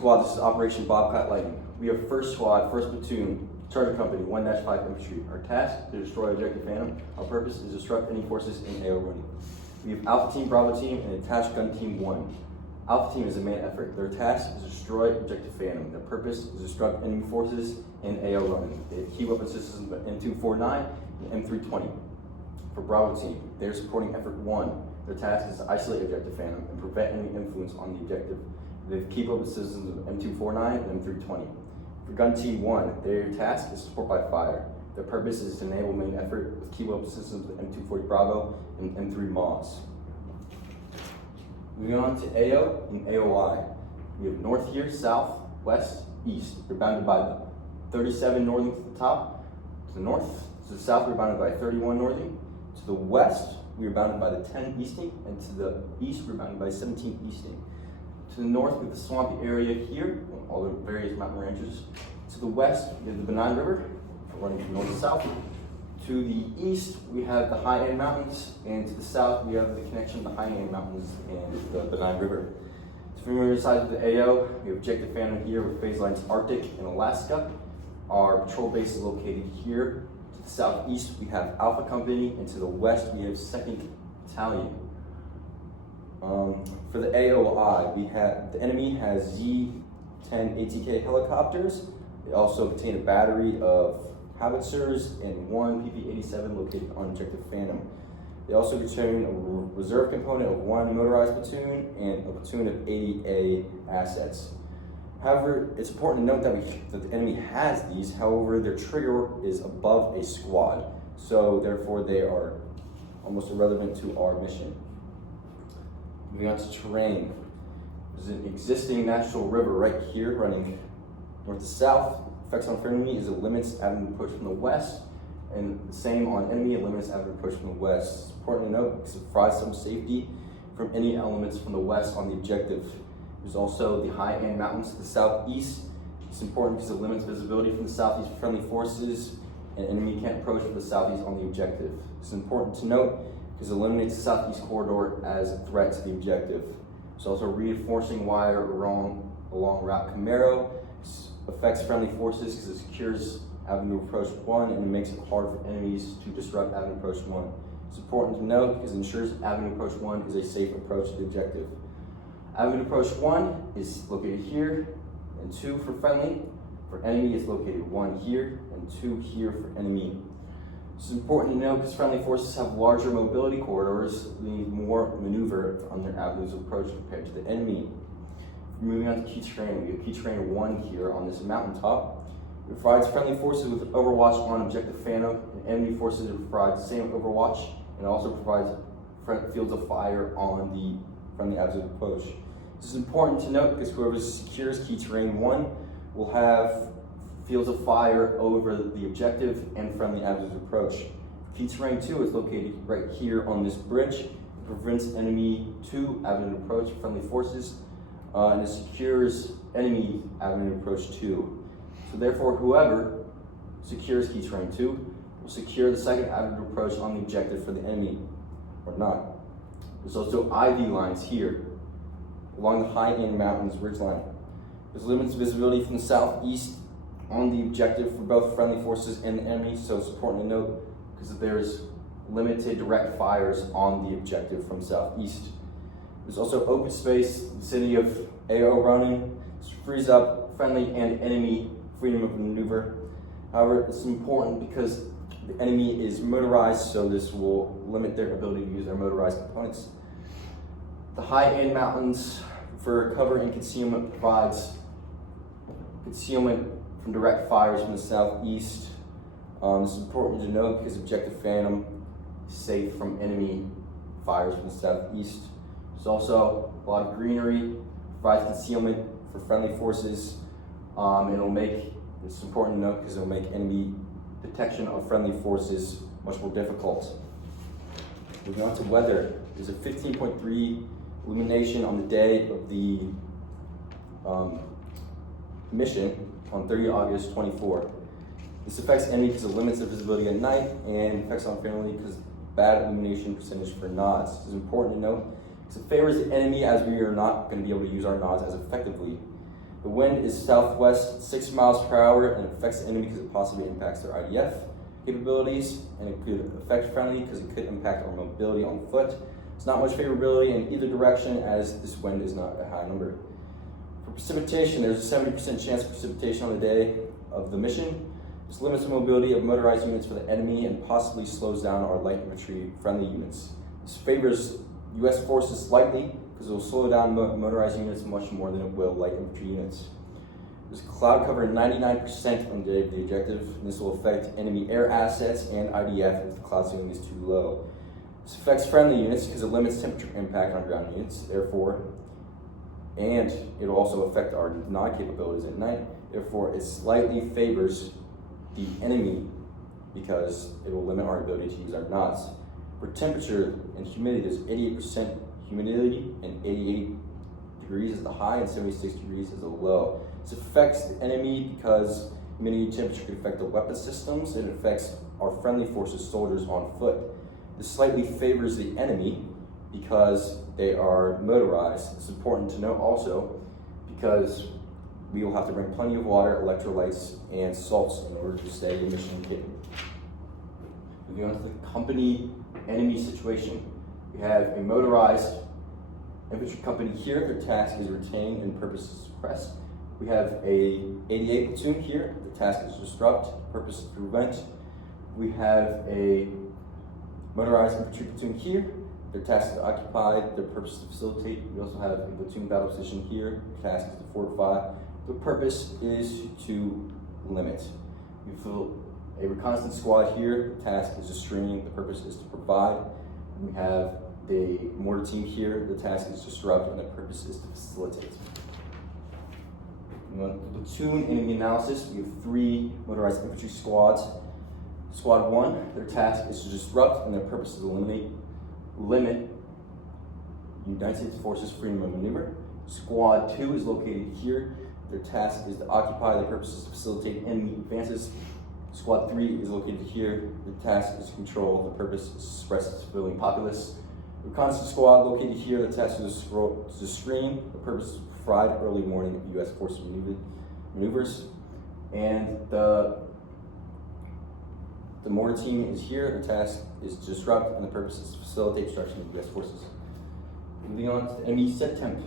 Squad, this is Operation Bobcat Lightning. We have 1st Squad, 1st Platoon, Charger Company, 1-5 Infantry. Our task, to destroy Objective Phantom. Our purpose is to disrupt any forces in AO running. We have Alpha Team, Bravo Team, and Attached Gun Team 1. Alpha Team is a main effort. Their task is to destroy Objective Phantom. Their purpose is to disrupt enemy forces in AO running. They have key weapon systems of M249 and M320. For Bravo Team, they are supporting Effort 1. Their task is to isolate Objective Phantom and prevent enemy influence on the objective. They have key weapon systems of M249 and M320. For Gun Team 1, their task is support by fire. Their purpose is to enable main effort with key weapon systems of M240 Bravo and M3 Moss. Moving on to AO and AOI. We have north here, south, west, east. We're bounded by the 37 northing to the top. To the north, to the south, we're bounded by 31 northing. To the west, we are bounded by the 10 easting, and to the east, we're bounded by 17 easting. To the north, we have the swampy area here, all the various mountain ranges. To the west, we have the Benign River, running from north to south. To the east, we have the High End Mountains, and to the south, we have the connection of the High End Mountains and the Benign River. To familiar side of the AO, we have Objective Phantom here with phase lines Arctic and Alaska. Our patrol base is located here. To the southeast, we have Alpha Company, and to the west, we have 2nd Battalion. For the AOI, the enemy has Z-10 ATK helicopters. They also contain a battery of howitzers and 1 PP-87 located on Objective Phantom. They also contain a reserve component of 1 motorized platoon and a platoon of 80A assets. However, it's important to note that the enemy has these. However, their trigger is above a squad, so therefore they are almost irrelevant to our mission. Moving on to terrain. There's an existing natural river right here running north to south. Effects on enemy is it limits avenue push from the west, and the same on enemy, it limits avenue push from the west. It's important to note because it provides some safety from any elements from the west on the objective. There's also the High End Mountains to the southeast. It's important because it limits visibility from the southeast for friendly forces, and enemy can't approach from the southeast on the objective. It's important to note because it eliminates the southeast corridor as a threat to the objective. It's also reinforcing wire along Route Camaro. Affects friendly forces because it secures Avenue Approach 1 and it makes it hard for enemies to disrupt Avenue Approach 1. It's important to note because it ensures Avenue Approach 1 is a safe approach to the objective. Avenue Approach 1 is located here, and 2 for friendly. For enemy, it's located 1 here and 2 here for enemy. It's important to note because friendly forces have larger mobility corridors, leaving more maneuver on their avenues of approach compared to the enemy. Moving on to key terrain, we have key terrain 1 here on this mountaintop. It provides friendly forces with overwatch on Objective Phantom, and enemy forces that provide the same overwatch, and also provides fields of fire on the friendly avenues of approach. This is important to note because whoever secures key terrain 1 will have fields of fire over the objective and friendly avenues of approach. Key terrain 2 is located right here on this bridge. It prevents enemy 2 avenue of approach, friendly forces, and it secures enemy avenue of approach 2. So therefore, whoever secures key terrain 2 will secure the 2nd avenue of approach on the objective for the enemy, or not. There's also IV lines here along the High End Mountains ridgeline. There's limits visibility from the southeast on the objective for both friendly forces and the enemy, so it's important to note because there's limited direct fires on the objective from southeast. There's also open space, the city of AO running, frees up friendly and enemy freedom of maneuver. However, this is important because the enemy is motorized, so this will limit their ability to use their motorized components. The High End Mountains for cover and concealment provides concealment from direct fires from the southeast. This is important to note because Objective Phantom is safe from enemy fires from the southeast. There's also a lot of greenery, provides concealment for friendly forces, and it's important to note because it'll make enemy detection of friendly forces much more difficult. Moving on to weather, there's a 15.3 illumination on the day of the mission on 30 August 24. This affects enemy because it limits their visibility at night and affects on family because bad illumination percentage for nods. This is important to note because it favors the enemy as we are not going to be able to use our nods as effectively. The wind is southwest 6 miles per hour and affects the enemy because it possibly impacts their IDF capabilities, and it could affect friendly because it could impact our mobility on foot. It's not much favorability in either direction as this wind is not a high number. For precipitation, there's a 70% chance of precipitation on the day of the mission. This limits the mobility of motorized units for the enemy and possibly slows down our light infantry friendly units. This favors U.S. forces slightly because it will slow down motorized units much more than it will light infantry units. There's cloud cover 99% on the day of the objective, and this will affect enemy air assets and IDF if the cloud ceiling is too low. This affects friendly units because it limits temperature impact on ground units, therefore, and it will also affect our nod capabilities at night. Therefore, it slightly favors the enemy because it will limit our ability to use our nods. For temperature and humidity, there's 88% humidity and 88 degrees is the high and 76 degrees is the low. This affects the enemy because humidity temperature can affect the weapon systems. It affects our friendly forces, soldiers on foot. This slightly favors the enemy because they are motorized. It's important to note also because we will have to bring plenty of water, electrolytes, and salts in order to stay mission capable. Moving on to the company enemy situation. We have a motorized infantry company here. Their task is retain and purpose is suppress. We have a 88 platoon here. The task is disrupt, purpose is prevent. We have a motorized infantry platoon here. Their task is to occupy, their purpose is to facilitate. We also have a platoon battle position here. Their task is to fortify. The purpose is to limit. We feel a reconnaissance squad here. The task is to screen. The purpose is to provide. And we have the mortar team here. The task is to disrupt, and the purpose is to facilitate. The platoon enemy analysis. We have 3 motorized infantry squads. Squad 1, their task is to disrupt, and their purpose is to limit United States Forces freedom of maneuver. Squad 2 is located here. Their task is to occupy. Their purpose is to facilitate enemy advances. Squad 3 is located here. The task is to control. The purpose is to suppress the civilian populace. Reconnaissance squad located here. The task is to screen. The purpose is to provide early warning of U.S. forces maneuvers. And the mortar team is here. The task is to disrupt, and the purpose is to facilitate destruction of U.S. forces. Moving on to the enemy set temp.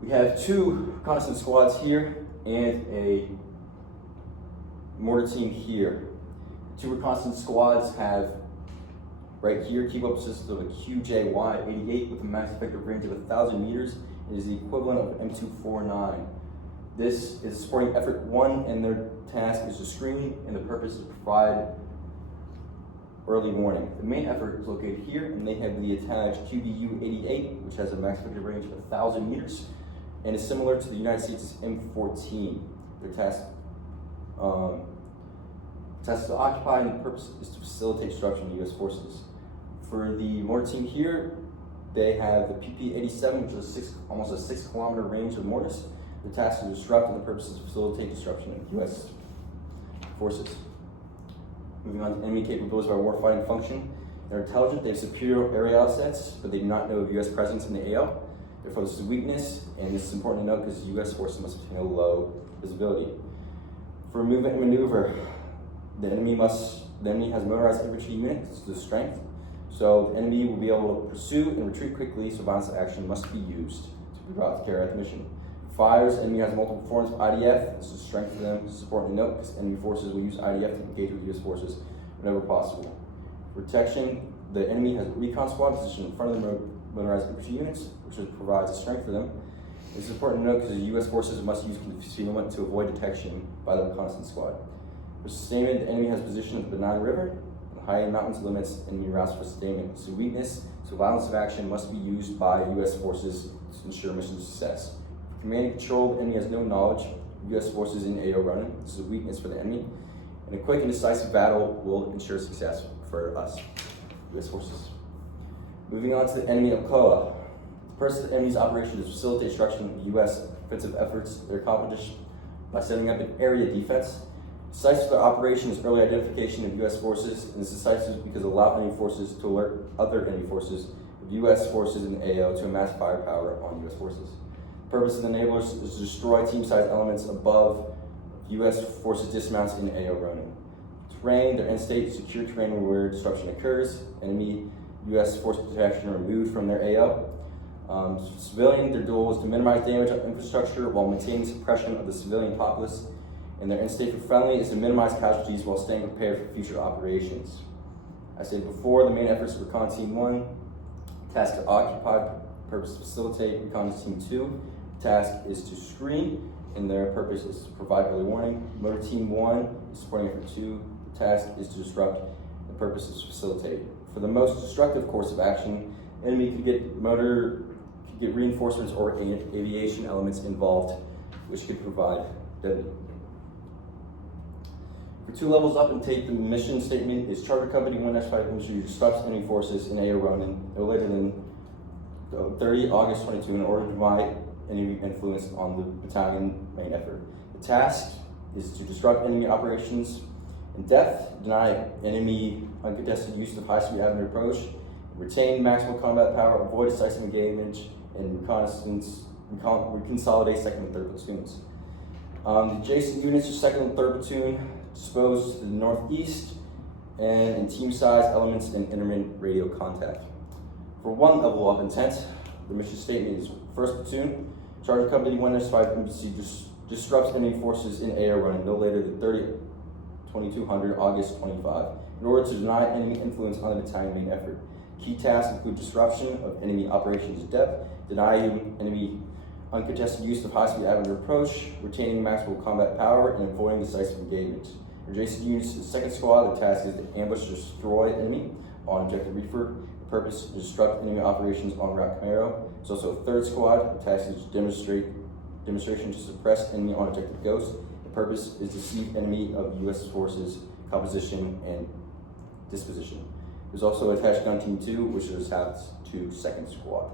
We have 2 reconnaissance squads here and a mortar team here. 2 reconnaissance squads have right here keep up systems of a QJY-88 with a max effective range of 1,000 meters. It is the equivalent of M249. This is supporting effort 1, and their task is to screen, and the purpose is to provide early warning. The main effort is located here, and they have the attached QBU-88, which has a max effective range of 1,000 meters, and is similar to the United States' M14. Their task is to occupy, and the purpose is to facilitate destruction of U.S. forces. For the mortar team here, they have the PP-87, which is almost a 6-kilometer range of mortars. The task is to disrupt, and the purpose is to facilitate destruction of U.S. forces. Moving on to enemy capabilities by warfighting function. They're intelligent, they have superior aerial assets, but they do not know of U.S. presence in the AO. Therefore, this is weakness, and this is important to note because U.S. forces must obtain a low visibility. For movement and maneuver, the enemy has motorized infantry units to strength, so the enemy will be able to pursue and retreat quickly, so violence action must be used to carry out the mission. Fires, enemy has multiple forms of IDF. This is strength for them. This is important to note because enemy forces will use IDF to engage with U.S. forces whenever possible. Protection, the enemy has a recon squad positioned in front of the motorized infantry units, which provides a strength for them. This is important to note because the U.S. forces must use concealment to avoid detection by the reconnaissance squad. For sustainment, the enemy has positioned at the Benign River. The high mountains limits enemy routes for sustainment. This is weakness, so violence of action must be used by U.S. forces to ensure mission success. Command and control, the enemy has no knowledge of U.S. forces in AO running. This is a weakness for the enemy. And a quick and decisive battle will ensure success for us, U.S. forces. Moving on to the enemy of COA. The purpose of the enemy's operation is to facilitate destruction of U.S. offensive efforts. They're accomplished by setting up an area defense. Decisive for the operation is early identification of U.S. forces, and it's decisive because it allows enemy forces to alert other enemy forces of U.S. forces in the AO to amass firepower on U.S. forces. Purpose of the enablers is to destroy team-sized elements above U.S. forces dismounts in AO Ronin. Terrain, their end state, secure terrain where disruption occurs. Enemy U.S. force protection removed from their AO. Civilian, their goal is to minimize damage on infrastructure while maintaining suppression of the civilian populace. And their end state for friendly is to minimize casualties while staying prepared for future operations. As I said before, the main efforts of Recon Team 1, task to occupy, purpose to facilitate. Recon Team 2, task is to screen, and their purpose is to provide early warning. Motor Team 1 is supporting effort 2, the task is to disrupt, the purpose is to facilitate. For the most destructive course of action, enemy could get reinforcements or aviation elements involved, which could provide deadly. For 2 levels up and take, the mission statement is Charter Company 1-5 Infantry disrupts enemy forces in AO Ronin no later than 30 August 22 in order to provide enemy influence on the battalion main effort. The task is to disrupt enemy operations in depth, deny enemy uncontested use of high-speed avenue approach, retain maximal combat power, avoid decisive engagement, and reconsolidate 2nd and 3rd platoons. The adjacent units are 2nd and 3rd platoon disposed to the northeast, and in team size, elements and intermittent radio contact. For 1 level up intent, the mission statement is 1st platoon, Charter Company 1-5 Infantry disrupts enemy forces in AO Ronin no later than 2200 August 25 in order to deny enemy influence on the battalion main effort. Key tasks include disruption of enemy operations depth, denying enemy uncontested use of high-speed avenue approach, retaining maximal combat power, and avoiding decisive engagement. Adjacent units to the 2nd squad, the task is to ambush or destroy enemy on objective Reefer. The purpose is to disrupt enemy operations on Route Camaro. There's also a 3rd squad, the task is to demonstration to suppress enemy on objective Ghost. The purpose is to see enemy of U.S. forces composition and disposition. There's also attached gun team 2, which is attached to 2nd squad.